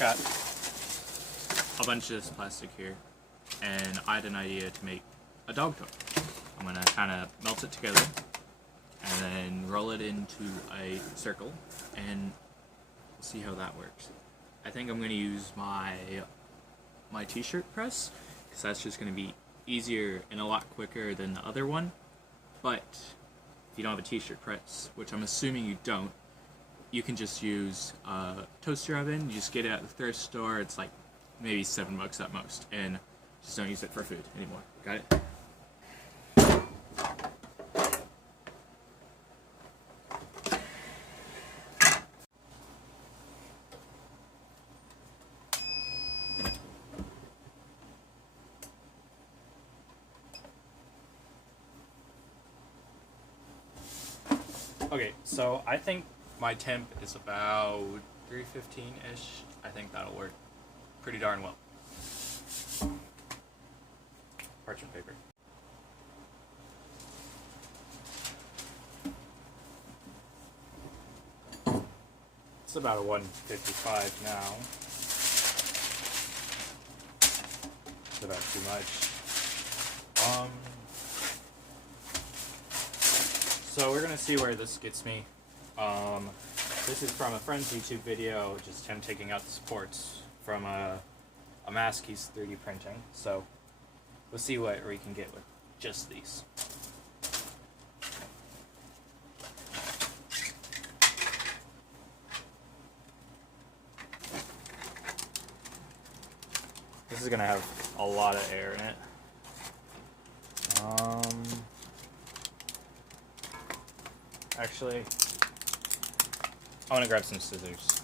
got a bunch of this plastic here, and I had an idea to make a dog toy. I'm gonna kind of melt it together, and then roll it into a circle, and we'll see how that works. I think I'm gonna use my t-shirt press, because that's just gonna be easier and a lot quicker than the other one. But if you don't have a t-shirt press, which I'm assuming you don't, you can just use a toaster oven. You just get it at the thrift store. It's like maybe $7 at most, and just don't use it for food anymore. Got it? Okay, so I think my temp is about 315-ish. I think that'll work pretty darn well. Parchment paper. It's about a 155 now. It's about too much. So we're gonna see where this gets me. This is from a friend's YouTube video, just him taking out the supports from a mask he's 3D printing. So we'll see what we can get with just these. This is gonna have a lot of air in it. Actually, I want to grab some scissors.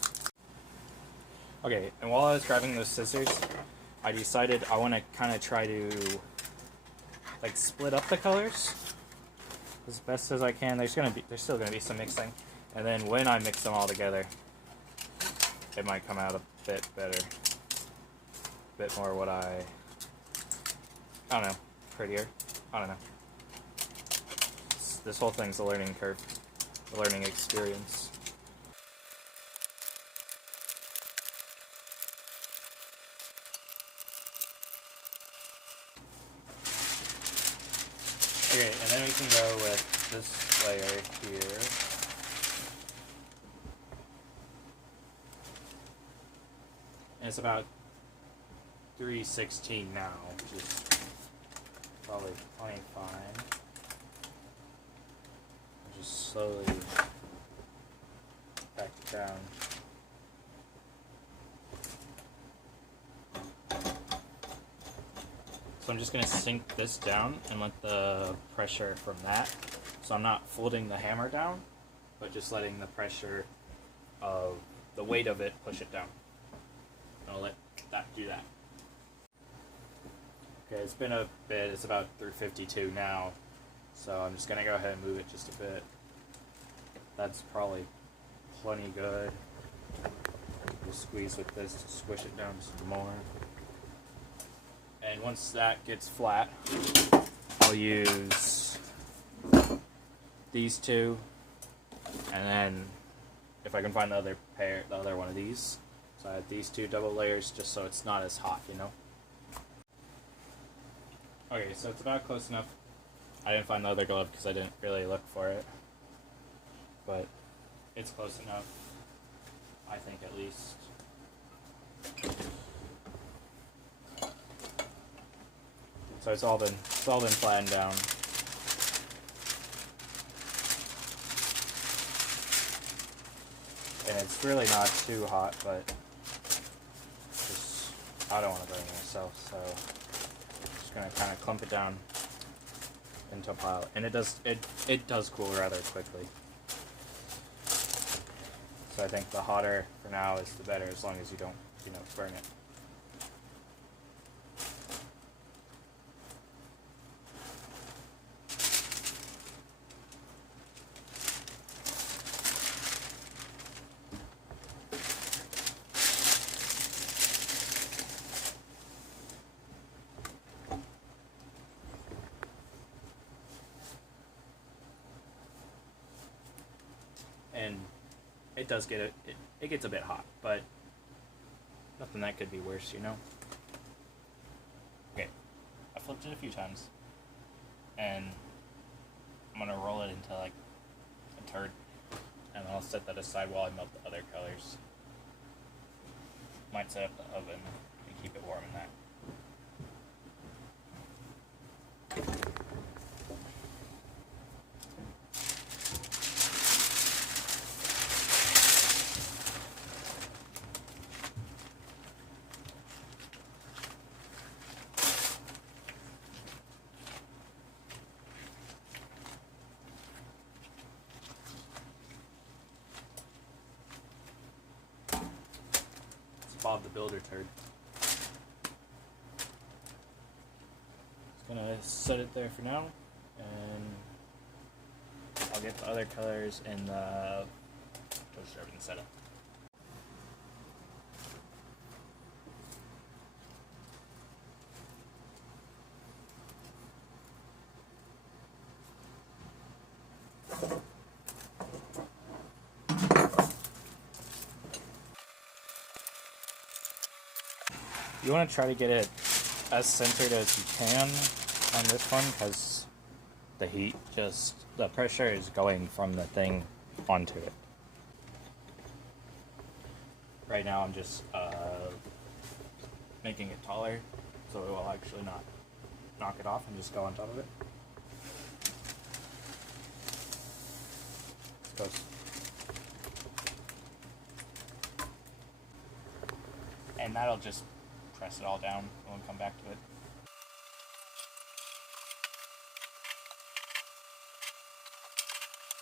Okay, and while I was grabbing those scissors, I decided I want to kind of try to like split up the colors as best as I can. There's still gonna be some mixing, and then when I mix them all together, it might come out a bit better, a bit more what I don't know, prettier. I don't know. This whole thing's a learning curve, a learning experience. Okay, and then we can go with this layer here. And it's about 316 now, which is probably plenty fine. Just slowly back it down. So I'm just going to sink this down and let the pressure from that, so I'm not folding the hammer down, but just letting the pressure of the weight of it push it down. I'll let that do that. Okay, it's been a bit, it's about 352 now, so I'm just going to go ahead and move it just a bit. That's probably plenty good. Just squeeze with this to squish it down some more. And once that gets flat, I'll use these two, and then if I can find the other one of these. So I have these two double layers just so it's not as hot, you know? Okay, so it's about close enough. I didn't find the other glove because I didn't really look for it, but it's close enough, I think, at least. So it's all been flattened down. And it's really not too hot, but just, I don't want to burn myself, so I'm just gonna kind of clump it down into a pile. And it does cool rather quickly. So I think the hotter for now is the better, as long as you don't, burn it. And it does get it gets a bit hot, but Nothing that could be worse, you know? Okay, I flipped it a few times, and I'm gonna roll it into like a turd, and I'll set that aside while I melt the other colors. Might set up the oven and keep it warm in that. Bob the Builder turd. Just gonna set it there for now, and I'll get the other colors in the toaster oven set up. You want to try to get it as centered as you can on this one, because the pressure is going from the thing onto it. Right now I'm just making it taller so it will actually not knock it off and just go on top of it. Goes. And that'll just press it all down and we'll come back to it.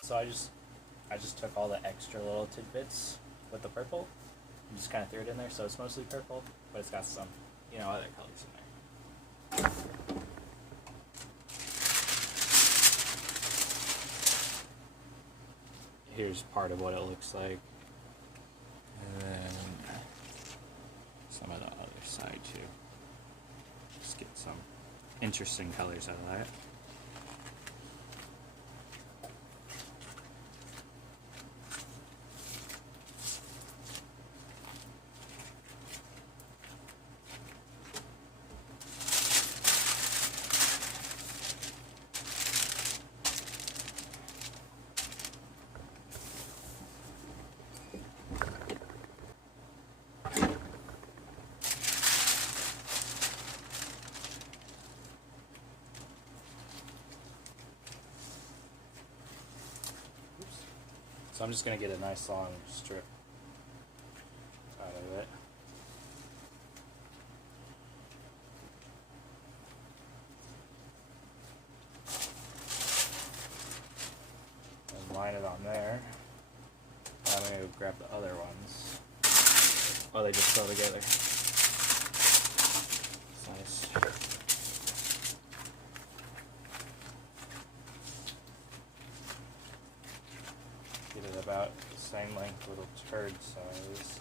So I just took all the extra little tidbits with the purple and just kind of threw it in there, so it's mostly purple, but it's got some, you know, other colors in there. Here's part of what it looks like. And then some of the other side too. Just get some interesting colors out of that. So I'm just going to get a nice long strip out of it. And line it on there. I'm going to grab the other ones. Oh, they just fell together. It's nice. Get it about the same length, little turd size.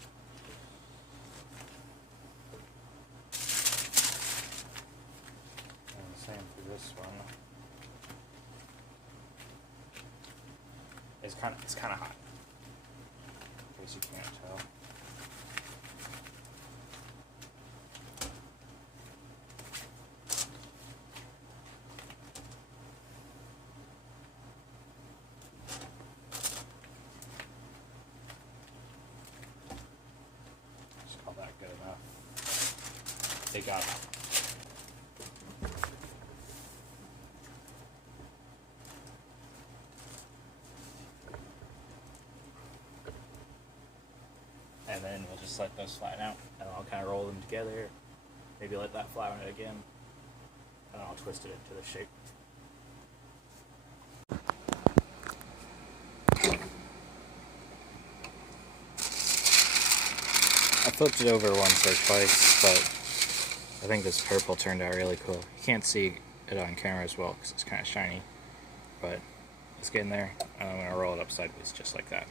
And the same for this one. It's kind of hot, in case you can't tell. Good enough. They got it. And then we'll just let those flatten out, and I'll kind of roll them together. Maybe let that flatten it again, and I'll twist it into the shape. I flipped it over once or twice, but I think this purple turned out really cool. You can't see it on camera as well because it's kind of shiny, but it's getting there, and I'm going to roll it up sideways just like that.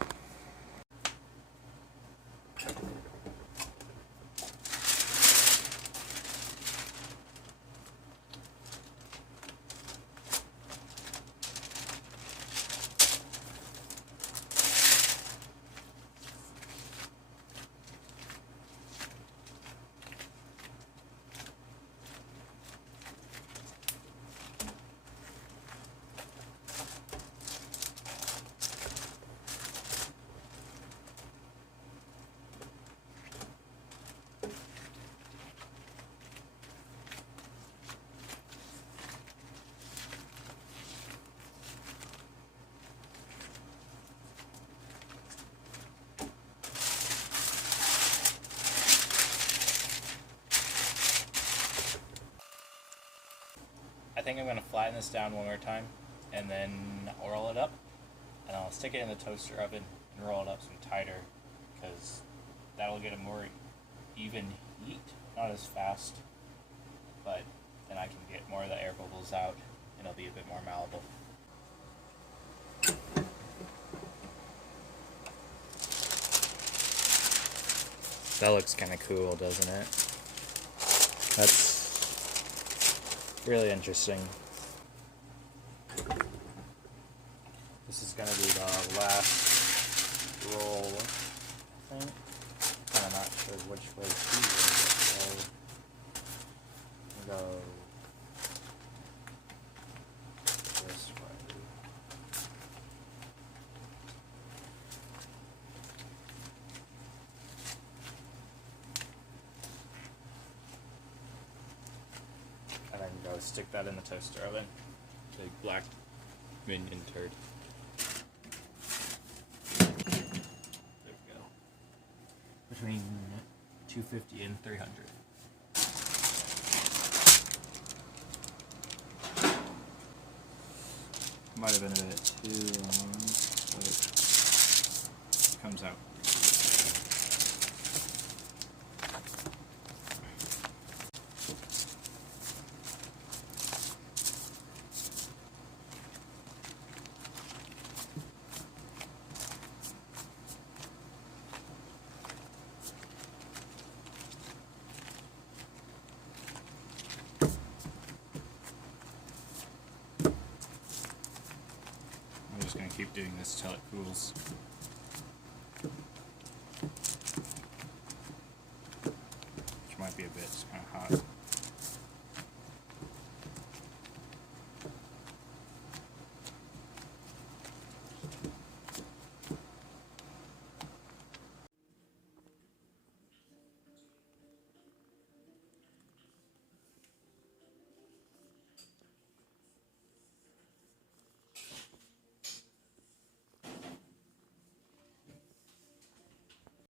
I think I'm going to flatten this down one more time, and then I'll roll it up, and I'll stick it in the toaster oven and roll it up some tighter, because that'll get a more even heat, not as fast, but then I can get more of the air bubbles out, and it'll be a bit more malleable. That looks kind of cool, doesn't it? That's really interesting. This is going to be the last roll, I think. Kind of not sure which way to go. Go this way. And then go stick that in the toaster oven. Big black minion turd. There we go. Between 250 and 300. Might have been a bit too long, but it comes out. I'm just going to keep doing this till it cools.